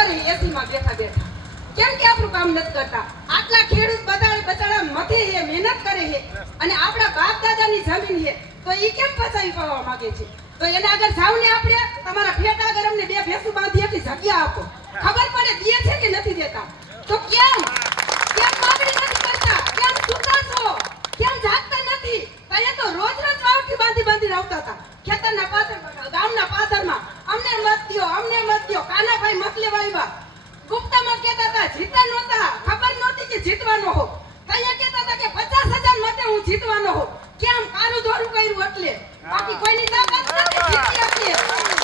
કરે એસી માં બેઠા બેઠા? કેમ કે આપણું કામ નથી કરતા? આટલા ખેડૂત બચાડા મથે હે, મહેનત કરે હે, અને આપણા બાપ દાદાની જમીન હે, તો ઈ કેમ પચાવી પાવા માંગે છે? તો એના આગળ જાવ ને આપણે, તમારા ફેટ આગળ અમને 2 ભેંસું બાંધી એટલી જગ્યા આપો, ખબર પડે દે છે કે નથી દેતા. તો કેમ માગણી નથી કરતા? કેમ સુતા છો? કેમ જાગતા નથી? તઈએ તો રોજ વાવથી બાંધી આવતા હતા ખેતરના પાછળ, ગામના પાછળમાં. અમને મત દ્યો. કાનાભાઈ મત લેવા આવ્યા, ગુપ્તામાં કહેતા હતા જીતતા નહોતા, ખબર નહોતી કે જીતવાનો હો. તઈએ કહેતા હતા કે 50,000 મતે હું જીતવાનો હો. કેમ કારું દોરું કર્યું એટલે? બાકી કોઈની તાકાત નથી જીતી આપીએ.